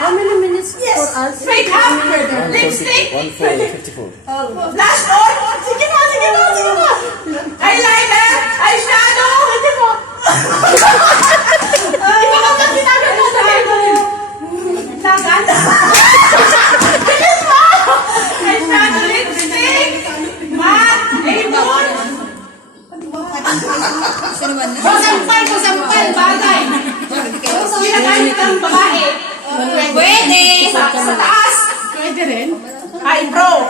How many minutes for us? Straight up. Lipstick. 1:54. Blush on. Sige mo, sige mo, sige mo. Eyeliner. Eyeshadow. Hindi mo. Di ba kapag tinagal mo sa eyeliner? Tagal. Bilis mo. Eyeshadow, lipstick. Matte. Avon. Kusampal. Bagay. Ginagamit ng babae. Pwede. Sa taas. Pwede rin. Eyebrow.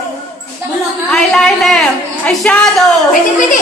Eyeliner. Eyeshadow. Pwede.